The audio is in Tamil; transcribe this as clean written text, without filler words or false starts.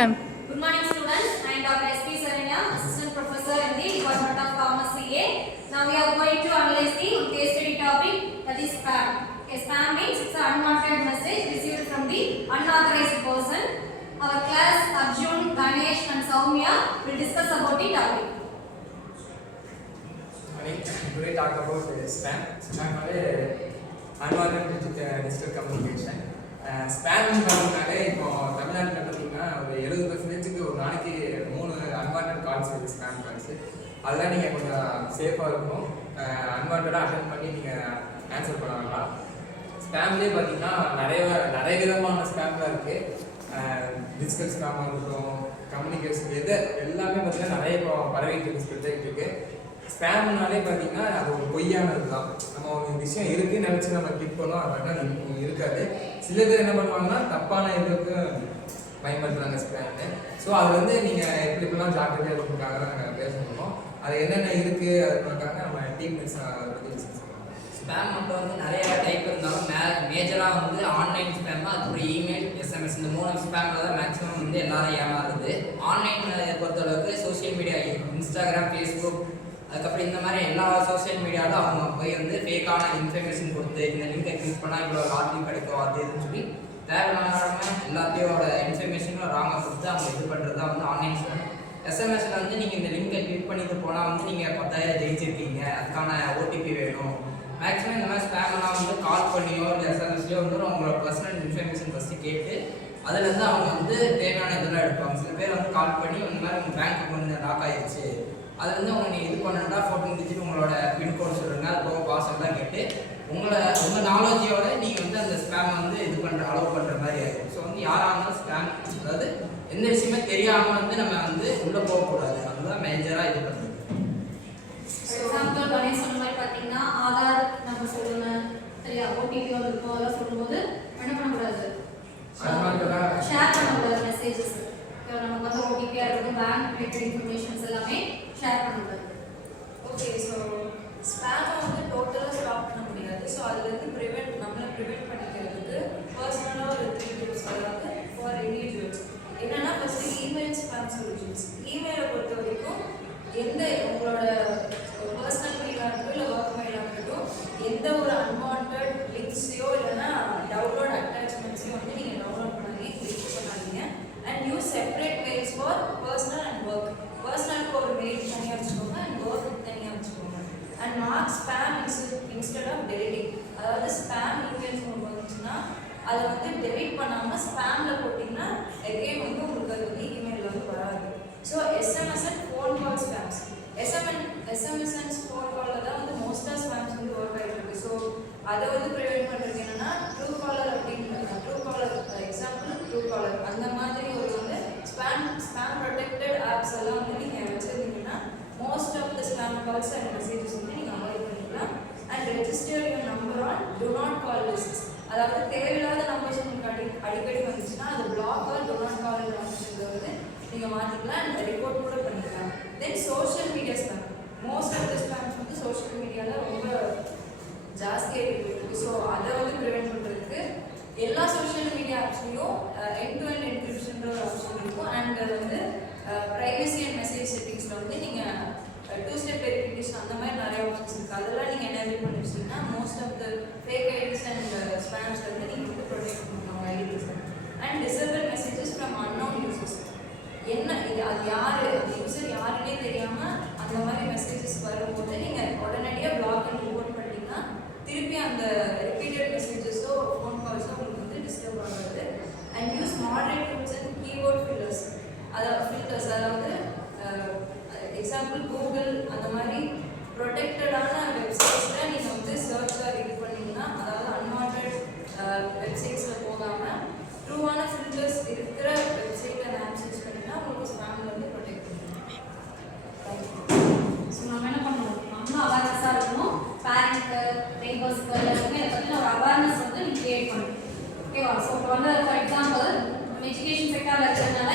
ma'am. Good morning, students. I am Dr. S.P. Saranya, Assistant Professor in the Department of Commerce CA. Now we are going to analyze the case study topic, that is spam. Okay, spam means it's an unwanted message received from the unauthorized person. Our class, Arjun, Ganesh and Soumya will discuss about the topic. Today talk about spam. Spam is unwanted digital communication. Spam பண்ணாலே இப்போ தமிழ்நாட்டில் பார்த்தீங்கன்னா ஒரு 70% ஒரு நாளைக்கு 3 அன்வான்ட் கால்ஸ் வருது, ஸ்பேம் கால்ஸ். அதெல்லாம் நீங்கள் கொஞ்சம் சேஃபாக இருக்கும். அன்வான்டாக அட்டென்ட் பண்ணி நீங்கள் ஆன்சர் பண்ணலாம். ஸ்பேம்லேயே பார்த்தீங்கன்னா நிறைய விதமான ஸ்பேம்லாம் இருக்குது. டிஜிட்டல் ஸ்பேமாக இருக்கட்டும், கம்யூனிகேஷன் எல்லாமே பார்த்தீங்கன்னா நிறைய இப்போ பரவிட்டு ஸ்ப்ரெட் இருக்குது. ஸ்பேம்னாலே பார்த்தீங்கன்னா அது ஒரு பொய்யானது தான். நம்ம ஒரு விஷயம் இருக்குன்னு நினச்சி நம்ம கிளிக் பண்ணோம், அது இருக்காது. சில பேர் என்ன பண்ணுவாங்கன்னா தப்பான இதுக்கு பயன்படுத்துகிறாங்க ஸ்பேம்னு. ஸோ அது வந்து நீங்கள் எப்படிலாம் ஜாக்கிரதையாக இருக்கிறதுக்காக தான் நாங்கள் பேசணும். அது என்னென்ன இருக்குது அதுக்காக நம்ம டீம் பற்றி டிஸ்கஸ் பண்ணுவோம். ஸ்பேம் மட்டும் வந்து நிறைய டைப் இருந்தாலும் மேஜராக வந்து ஆன்லைன் ஸ்பேம், அதுக்கப்புறம் இமெயில், எஸ்எம்எஸ், இந்த 3 ஸ்பேமில் தான் மேக்ஸிமம் வந்து எல்லாரும் ஏமாறுது. ஆன்லைன் பொறுத்தளவுக்கு சோஷியல் மீடியா, இன்ஸ்டாகிராம், ஃபேஸ்புக், அதுக்கப்புறம் இந்த மாதிரி எல்லா சோஷியல் மீடியாவில் அவங்க போய் வந்து ஃபேக்கான இன்ஃபர்மேஷன் கொடுத்து இந்த லிங்கை கிளிக் பண்ணால் இவ்வளோ லாட்ரி கிடைக்கும் அது இதுன்னு சொல்லி தேவையில்லாமல் எல்லாத்தையோட இன்ஃபர்மேஷனும் ராங்காக கொடுத்து அவங்க இது பண்ணுறது தான் வந்து ஆன்லைன் ஸ்பேம். எஸ்எம்எஸில் வந்து நீங்கள் இந்த லிங்கை கிளிக் பண்ணிட்டு போனால் வந்து நீங்கள் 10,000 ஜெயிச்சிருக்கீங்க, அதுக்கான ஓடிபி வேணும். மேக்ஸிமம் இந்த மாதிரி ஸ்பேம்லாம் வந்து கால் பண்ணியோ இல்லை எஸ்எம்எஸ்லையோ வந்து அவங்களோட பர்சனல் இன்ஃபர்மேஷன் ஃபஸ்ட்டு கேட்டு அதுலேருந்து அவங்க வந்து தேவையான இதெல்லாம் எடுப்பாங்க. சில பேர் வந்து கால் பண்ணி இந்த மாதிரி உங்கள் பேங்க் அக்கௌண்ட் லாக் ஆகிடுச்சு, அது வந்து அவங்க நீங்கள் இது பண்ணா 14 டிஜிட் உங்களோட பின்கோடு சொல்லுங்கள், அது போக பாஸ்வேர்ட்லாம் கேட்டு உங்கள் நாலேஜோட நீங்கள் வந்து அந்த ஸ்பேம் வந்து இது பண்ணுற அலோவ் பண்ணுற மாதிரி ஆகும். ஸோ வந்து யாராக ஸ்பேம், அதாவது எந்த விஷயமே தெரியாமல் வந்து நம்ம வந்து உள்ளே போகக்கூடாது, அதுதான் மேஜராக இது பண்ணுறது. எக்ஸாம்பிள் கணேஷ் சொன்ன மாதிரி பார்த்தீங்கன்னா ஆதார் நம்பர் சொல்லணும், சரியா, ஓடிபி வந்துருக்கும், அதெல்லாம் சொல்லும்போது என்ன பண்ணக்கூடாது, ஷேர் பண்ணக்கூடாது மெசேஜஸ். நமக்கு வந்து ஓடிபியாக இருக்கட்டும், பேங்க் ரிலேட்டட் இன்ஃபர்மேஷன்ஸ் எல்லாமே ஷேர் பண்ணக்கூடாது. ஓகே, ஸோ ஸ்பேமை வந்து டோட்டலாக ஸ்டாப் பண்ண முடியாது. ஸோ அதுலேருந்து நம்மளை ப்ரிவெண்ட் பண்ணிக்கிறதுக்கு பர்சனலாக ஒரு 3 டிப்ஸ், அதாவது ஃபார் இண்டிவிஜுவல்ஸ் என்னென்னா, ஃபஸ்ட்டு இமெயில் ஸ்பேம் சொல்யூஷன்ஸ். இமெயிலை பொறுத்த வரைக்கும் உங்களோட பர்சனல் மெயிலாக இருக்கட்டும் இல்லை ஒர்க் மெயிலாக இருக்கட்டும், எந்த ஒரு அன்வான்ட் லிங்க்ஸையோ இல்லைன்னா டவுன்லோட் அட்டாச்மெண்ட்ஸையும் வந்து நீங்கள் டவுன்லோட் பண்ணாதீங்க, கிளிக் பண்ணாதீங்க. And use separate mails for personal and work. பர்சனலுக்கு ஒரு மெயில் தனியாக வச்சுக்கோங்க அண்ட் ஒர்க்கு தனியாக வச்சுக்கோங்க. And mark spam instead of deleting, அதாவது ஸ்பேம் இமெயில்ஸ் உங்களுக்கு வந்துச்சுன்னா அதை வந்து டெலிட் பண்ணாமல் ஸ்பேமில் போட்டிங்கன்னா எகெயின் வந்து உங்களுக்கு அது வந்து இமெயிலில் வந்து வராது. So SMS and phone call spams, SMS and phone காலில் தான் வந்து மோஸ்ட்டாக ஸ்பேம்ஸ் வந்து ஒர்க் ஆகிட்டு இருக்கு. ஸோ அதை வந்து ப்ரிவென்ட் பண்ணுறது என்னென்னா ட்ரூ காலர் அப்படின்னு, Truecaller example Truecaller அந்த மாதிரி ஒரு வந்து ஸ்பேம் ப்ரொடெக்டட் ஆப்ஸ் எல்லாம் வந்து நீங்கள் வச்சுருந்தீங்கன்னா most of the spam calls and messages வந்து நீங்கள் அவாய்ட் பண்ணிக்கலாம். And register your number on do not call list, அதாவது தேவையில்லாத நம்பர்ஸ் உங்களுக்கு அடிக்கடி வந்துச்சுன்னா அது block or do not call option வந்து நீங்கள் மாற்றிக்கலாம் அண்ட் ரிப்போர்ட் கூட பண்ணிக்கலாம். Then social media spam, most of the spams வந்து சோஷியல் மீடியாவில் ரொம்ப ஜாஸ்தியாக இருக்குது. ஸோ அதை வந்து ப்ரிவென்ட் பண்ணுறதுக்கு எல்லா சோஷியல் மீடியா ஆப்ஸ்லையும் end-to-end என்கிரிப்ஷன்ற ஒரு ஆப்ஷன் இருக்கும். அண்ட் வந்து ப்ரைவசி அண்ட் மெசேஜ் செட்டிங்ஸில் வந்து நீங்கள் 2-step வெரிஃபிகேஷன் அந்த மாதிரி நிறைய ஆப்ஷன்ஸ் இருக்குது. அதெல்லாம் நீங்கள் எனேபிள் பண்ணி வச்சிங்கன்னா most of the fake IDs and spams வந்து நீங்கள் வந்து ப்ரொடெக்ட் பண்ணுவாங்க IDs. And disable messages from unknown users, என்ன இது அது யார், அந்த யூசர் யாருன்னே தெரியாமல் அந்த மாதிரி மெசேஜஸ் வரும்போது நீங்கள் உடனடியாக பிளாக் அண்ட் ரிப்போர்ட் பண்ணிட்டீங்கன்னா திருப்பி அந்த ரிப்பீட்டட் மெசேஜஸோ ஃபோன் கால்ஸோ உங்களுக்கு வந்து டிஸ்டர்ப் ஆகுது. And use moderate tools and keyboard fillers, அதாவது எக்ஸாம்பிள் கூகுள் அந்த மாதிரி ப்ரொடெக்டடான வெப்சைட்ஸில் நீங்கள் வந்து சர்ச்சாக இது பண்ணிங்கன்னா, அதாவது அன்வான்ட் வெப்சைட்ஸில் போகாமல் ட்ரூவான ஃபில்டர்ஸ் இருக்கிற வெப்சைட் அண்ட் ஆப்ஸ் யூஸ் பண்ணிங்கன்னா உங்களுக்கு ஸ்பேமில் வந்து ப்ரொடெக்ட் பண்ணுவோம். ஸோ நம்ம என்ன பண்ணணும், நம்மளும் அவேர்னஸாக இருக்கணும். பேரண்ட்க்கு, நெய்பர்ஸ்க்கு எல்லாருக்குமே இதை பற்றி ஒரு அவேர்னஸ் வந்து நீங்கள் கிரியேட் பண்ணணும். ஓகேவா? ஸோ இப்போ வந்து ஃபார் எக்ஸாம்பிள் நம்ம எஜுகேஷன் செக்டாரில் இருக்கிறதுனால